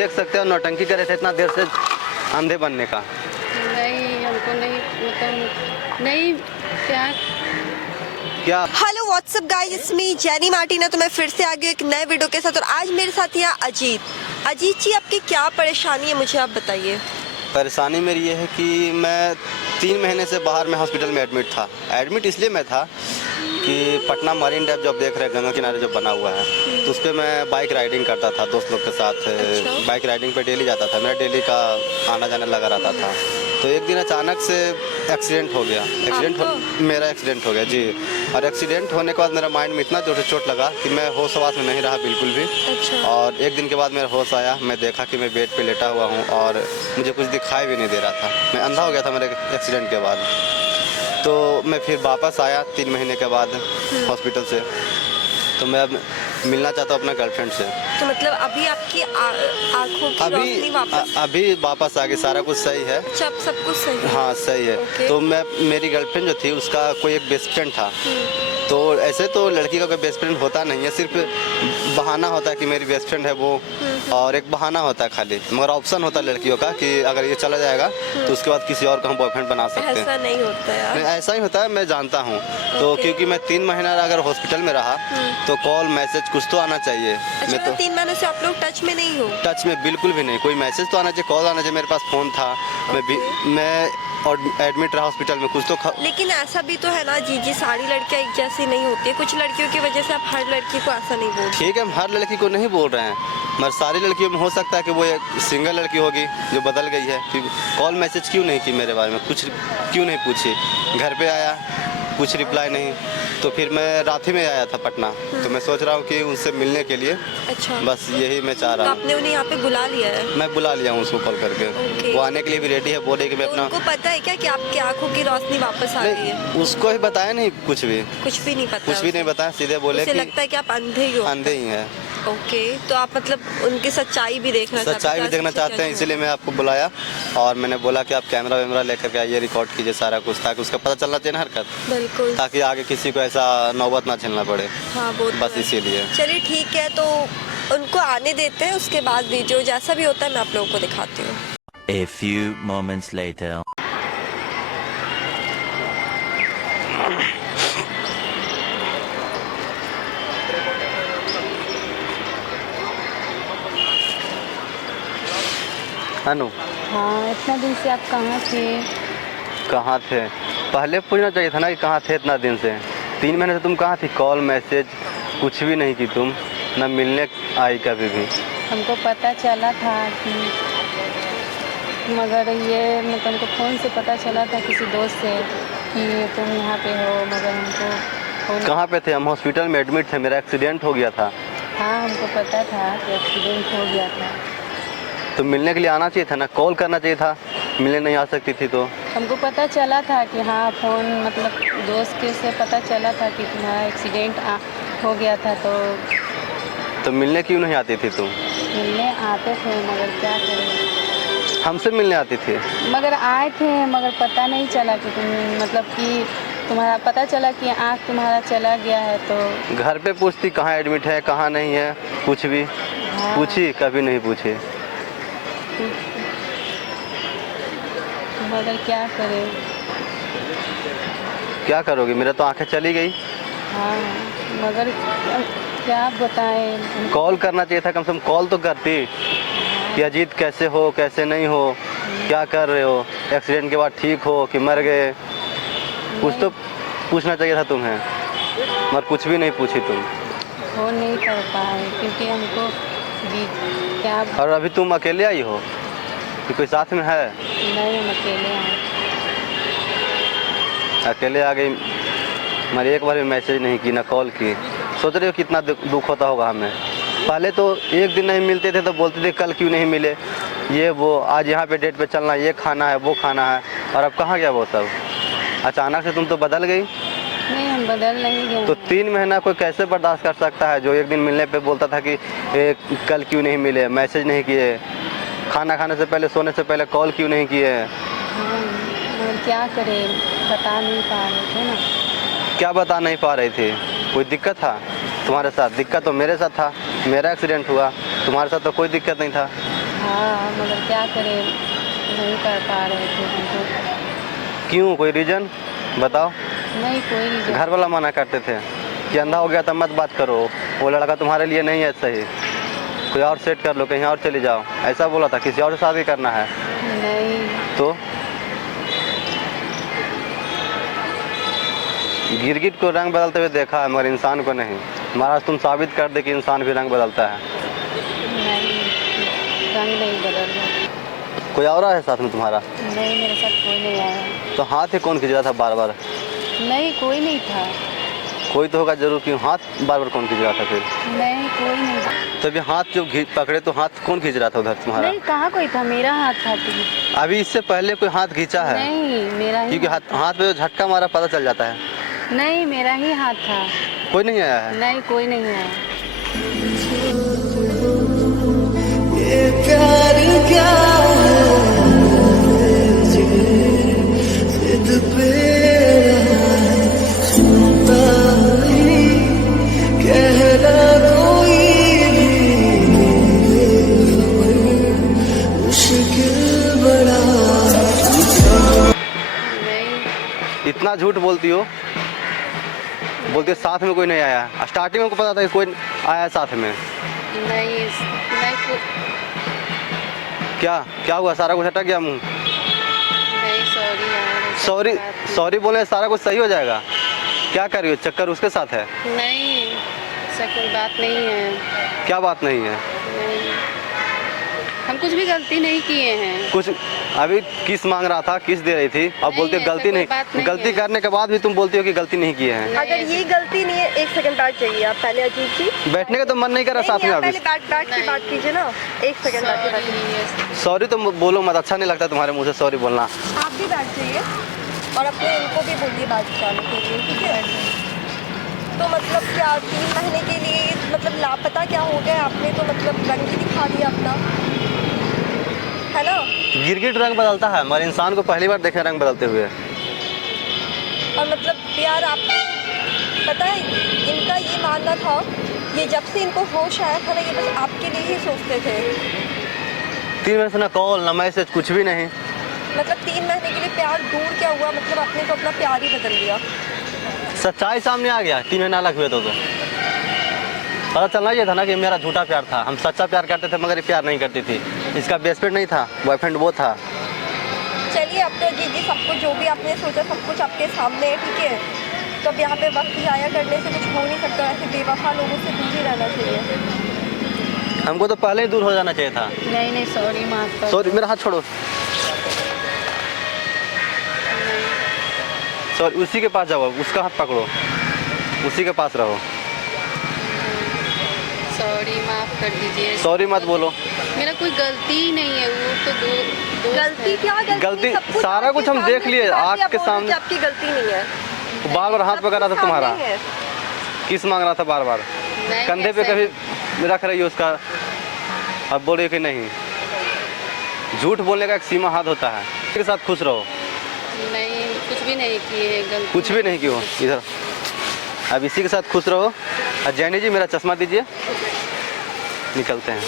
देख सकते हो नौटंकी करे थे इतना देर से अंधे बनने का। नहीं, हमको नहीं, मतलब नहीं, क्या hello what's up guys, it's me jenny Martina. तो मैं फिर से आ गई हूँ एक नए वीडियो के साथ और आज मेरे साथ यहाँ अजीत जी, आपकी क्या परेशानी है मुझे आप बताइए। परेशानी मेरी ये है कि मैं 3 महीने से बाहर में हॉस्पिटल में एडमिट था। एडमिट इसलिए मैं था कि पटना मरीन ड्राइव जो आप देख रहे हैं गंगा किनारे जो बना हुआ है, तो उस पर मैं बाइक राइडिंग करता था दोस्त लोग के साथ। अच्छा। बाइक राइडिंग पे डेली जाता था, मेरा डेली का आना जाना लगा रहता था। तो एक दिन अचानक से एक्सीडेंट हो गया। मेरा एक्सीडेंट हो गया जी। और एक्सीडेंट होने के बाद मेरा माइंड में इतना जोर से चोट लगा कि मैं होश हवास में नहीं रहा बिल्कुल भी। अच्छा। और एक दिन के बाद मेरा होश आया, मैं देखा कि मैं बेड पे लेटा हुआ हूँ और मुझे कुछ दिखाई भी नहीं दे रहा था। मैं अंधा हो गया था मेरे एक्सीडेंट के बाद। तो मैं फिर वापस आया 3 महीने के बाद हॉस्पिटल से। तो मैं अब मिलना चाहता हूँ अपना गर्लफ्रेंड से। तो मतलब अभी आपकी आँखों की रोशनी वापस अभी वापस आ गई, सारा कुछ सही है। अच्छा, अब सब कुछ सही है। हाँ सही है। Okay. तो मैं मेरी गर्लफ्रेंड जो थी उसका कोई एक बेस्ट फ्रेंड था। तो ऐसे तो लड़की का कोई बेस्ट फ्रेंड होता नहीं है, सिर्फ बहाना होता है कि मेरी बेस्ट फ्रेंड है वो, और एक बहाना होता है खाली। मगर ऑप्शन होता है लड़कियों का कि अगर ये चला जाएगा तो उसके बाद किसी और का हम बॉयफ्रेंड बना सकते हैं। ऐसा नहीं होता यार। नहीं, ऐसा ही होता है, मैं जानता हूँ। तो क्योंकि मैं 3 महीना अगर हॉस्पिटल में रहा तो कॉल मैसेज कुछ तो आना चाहिए। अच्छा, मैं तो 3 महीनों से आप लोग टच में नहीं हो? टच में बिल्कुल भी नहीं। कोई मैसेज तो आना चाहिए, कॉल आना चाहिए। मेरे पास फ़ोन था, मैं और एडमिट रहा हॉस्पिटल में, कुछ तो लेकिन ऐसा भी तो है ना जी, सारी लड़कियां एक जैसी नहीं होती है। कुछ लड़कियों की वजह से आप हर लड़की को ऐसा नहीं बोल। ठीक है, हम हर लड़की को नहीं बोल रहे हैं, मगर सारी लड़कियों में हो सकता है कि वो एक सिंगल लड़की होगी जो बदल गई है। कॉल मैसेज क्यों नहीं की मेरे बारे में, कुछ क्यों नहीं पूछी। घर पे आया, कुछ रिप्लाई नहीं। तो फिर मैं रात ही में आया था पटना। तो मैं सोच रहा हूँ कि उनसे मिलने के लिए। अच्छा। बस यही मैं चाह रहा हूँ। तो आपने उन्हें यहाँ पे बुला लिया है? मैं बुला लिया हूँ उसको कॉल करके। Okay. वो आने के लिए भी रेडी है, बोले कि मैं तो अपना। उनको पता है क्या कि आपकी आंखों की रोशनी वापस आ गई है? उसको ही बताया नहीं, कुछ भी नहीं पता। कुछ भी नहीं बताया, सीधे बोले उसे कि लगता है कि आप अंधे ही हो। अंधे ही हैं। ओके, तो आप मतलब उनकी सच्चाई भी देखना चाहते हैं, इसीलिए मैं आपको बुलाया। और मैंने बोला कि आप कैमरा वैमरा लेकर के आइए, रिकॉर्ड कीजिए सारा कुछ, ताकि उसका पता चलना चाहिए ना हरकत। बिल्कुल। ताकि आगे किसी को ऐसा नौबत ना झेलना पड़े। हाँ, वो बस इसीलिए। चलिए ठीक है, तो उनको आने देते हैं, उसके बाद वीडियो जैसा भी होता है मैं आप लोगों को दिखाती हूँ। A few moments later. अनु, हाँ, इतना दिन से आप कहाँ थे? कहाँ थे? पहले पूछना चाहिए था ना कि कहाँ थे इतना दिन से। 3 महीने से तुम कहाँ थी? कॉल मैसेज कुछ भी नहीं की तुम, ना मिलने आई कभी भी। हमको पता चला था कि, मगर ये मतलब हमको फ़ोन से पता चला था किसी दोस्त से कि तुम यहाँ पे हो, मगर हमको फ़ोन। कहाँ पे थे? हम हॉस्पिटल में एडमिट थे, मेरा एक्सीडेंट हो गया था। हाँ, हमको पता था कि एक्सीडेंट हो गया था। तो मिलने के लिए आना चाहिए था ना, कॉल करना चाहिए था। मिलने नहीं आ सकती थी तो? हमको पता चला था कि हाँ, फ़ोन मतलब दोस्त के से पता चला था कि तुम्हारा एक्सीडेंट हो गया था। तो मिलने क्यों नहीं आती थी तुम? मिलने आते थे, मगर क्या करें। हमसे मिलने आती थी? मगर आए थे, मगर पता नहीं चला कि तुम मतलब कि तुम्हारा पता चला कि आँख तुम्हारा चला गया है। तो घर पे पूछती कहाँ एडमिट है, कहाँ नहीं है, कुछ भी? हाँ। पूछी? कभी नहीं पूछी। मगर क्या करें। क्या करोगी? मेरा तो आंखें चली गई। हाँ, मगर क्या बताएं। कॉल करना चाहिए था, कम से कम कॉल तो करती कि अजीत कैसे हो, कैसे नहीं हो, क्या कर रहे हो, एक्सीडेंट के बाद ठीक हो कि मर गए। कुछ तो पूछना चाहिए था तुम्हें, मगर कुछ भी नहीं पूछी तुम। हो नहीं कर पाए क्योंकि हमको भी क्या। और अभी तुम अकेले आई हो कि कोई साथ में है? नहीं, हम अकेले हैं। अकेले आ गई, मगर एक बार भी मैसेज नहीं की, ना कॉल की। सोच रहे हो कितना दुख होता होगा हमें। पहले तो एक दिन नहीं मिलते थे तो बोलते थे कल क्यों नहीं मिले, ये वो, आज यहाँ पे डेट पे चलना, ये खाना है, वो खाना है। और अब कहाँ गया वो सब? अचानक से तुम तो बदल गई। नहीं, हम बदल नहीं गए। तो 3 महीना कोई कैसे बर्दाश्त कर सकता है जो एक दिन मिलने पे बोलता था कि कल क्यों नहीं मिले, मैसेज नहीं किए, खाना खाने से पहले, सोने से पहले कॉल क्यों नहीं किए? हाँ, मगर क्या करें, बता नहीं पा रहे थे ना। क्या बता नहीं पा रही थी? कोई दिक्कत था तुम्हारे साथ? दिक्कत तो मेरे साथ था, मेरा एक्सीडेंट हुआ, तुम्हारे साथ तो कोई दिक्कत नहीं था। हाँ मगर क्या करें, नहीं कर पा रहे थे हम तो। क्यों, कोई रीज़न बताओ। नहीं कोई रीजन। घर वाला मना करते थे कि अंधा हो गया तो मत बात करो, वो लड़का तुम्हारे लिए नहीं है सही, कोई और सेट कर लो, कहीं और चले जाओ, ऐसा बोला था। किसी और से शादी करना है नहीं तो गिरगिट को रंग बदलते हुए देखा है मगर इंसान को नहीं। महाराज तुम साबित कर दे कि इंसान भी रंग बदलता है। नहीं, रंग नहीं बदल रहा। कोई और है साथ में तुम्हारा? नहीं मेरे साथ कोई नहीं आया। तो हाथ ही कौन खींच रहा था बार बार? नहीं कोई नहीं था। कोई तो होगा जरूर, क्यों हाथ बार बार कौन खींच रहा था फिर? नहीं कोई नहीं था। तो अभी हाथ जो पकड़े तो हाथ कौन खींच रहा था उधर तुम्हारा? नहीं कहाँ कोई था, मेरा हाथ था तो। अभी इससे पहले कोई हाथ खींचा है? नहीं मेरा ही क्योंकि हाथ पे जो झटका मारा पता चल जाता है। नहीं मेरा ही हाथ था। कोई नहीं आया है? नहीं कोई नहीं आया। ये प्यार क्या है जिद पे सुनता ही कहना कोई मुश्किल बड़ा। नहीं इतना झूठ बोलती हो, बोलती हो साथ में कोई नहीं आया। स्टार्टिंग में को पता था कि कोई आया साथ में। नहीं क्या क्या हुआ, सारा कुछ हटक गया मुंह? नहीं सॉरी यार। ऐसा सॉरी बात नहीं। सॉरी बोलने से सारा कुछ सही हो जाएगा? क्या कर रही हो, चक्कर उसके साथ है? नहीं ऐसा कोई बात नहीं है। क्या बात नहीं है? नहीं हम कुछ भी गलती नहीं किए हैं। कुछ अभी किस मांग रहा था, किस दे रही थी, अब बोलती हो ऐसा गलती कोई बात नहीं। नहीं गलती है। करने के बाद भी तुम बोलती हो कि गलती नहीं किए हैं। अगर ये गलती नहीं है, एक सेकंड बैठ जाइए आप पहले अजीत जी। बैठने का तो मन नहीं कर रहा नहीं, साथ में आप अभी। पहले बैठ के नहीं। बात कीजिए ना। एक सेकंड बैठ के सॉरी बैठिए। सॉरी तो बोलो मत, अच्छा नहीं लगता तुम्हारे मुंह से सॉरी बोलना। आप भी बैठ जाइए और अपने इनको भी बोलिए बात जाने के लिए, ठीक है? तो मतलब क्या 3 महीने के लिए मतलब लापता क्या हो गया आपने, तो मतलब रंग ही दिखा दिया अपना, है ना? गिरगिट रंग बदलता है मगर इंसान को पहली बार देखे रंग बदलते हुए। और मतलब यार आप पता है इनका ये मानना था, ये जब से इनको होश आया था ना, ये बस आपके लिए ही सोचते थे। 3 महीने से ना कॉल ना मैसेज, कुछ भी नहीं। मतलब 3 महीने के लिए प्यार दूर क्या हुआ, मतलब आपने तो अपना प्यार ही बदल दिया। सच्चाई सामने आ गया। 3 महीना अलग हुए तो पता चलना चाहिए था ना कि मेरा झूठा प्यार था। हम सच्चा प्यार करते थे मगर ये प्यार नहीं करती थी। इसका बेस्ट फ्रेंड नहीं था, बॉयफ्रेंड वो था। चलिए अब तो अजीत जी सब कुछ जो भी आपने सोचा सब कुछ आपके सामने है, ठीक है? तो अब यहाँ पे वक्त ज़ाया करने से कुछ हो नहीं सकता। ऐसे बेवफा लोगों से दूर ही रहना चाहिए। हमको तो पहले ही दूर हो जाना चाहिए था। नहीं नहीं सॉरी माफ कर। सॉरी, मेरा हाथ छोड़ो। सॉरी, उसी के पास जाओ, उसका हाथ पकड़ो, उसी के पास रहो। सॉरी माफ कर दीजिए। सॉरी मत बोलो। मेरा कोई गलती ही नहीं है, वो तो दोस्त गलती है। क्या गलती सब कुछ सारा कुछ हम आपके देख लिए, सामने, आँख के आप बोल रहे सामने। कि आपकी गलती नहीं है। बार बार हाथ सब पकड़ रहा था कुछ तुम्हारा, सामने है। किस मांग रहा था बार बार, नहीं, कंधे पे ऐसा कभी रख रही हो उसका, अब बोले कि नहीं। झूठ बोलने का एक सीमा हाथ होता है। इसके साथ खुश रहो। नहीं कुछ भी नहीं किए हैं गलती। कुछ भी नहीं किया इधर। अब इसी के साथ खुश रहो। और जैनी जी मेरा चश्मा दीजिए, निकलते हैं।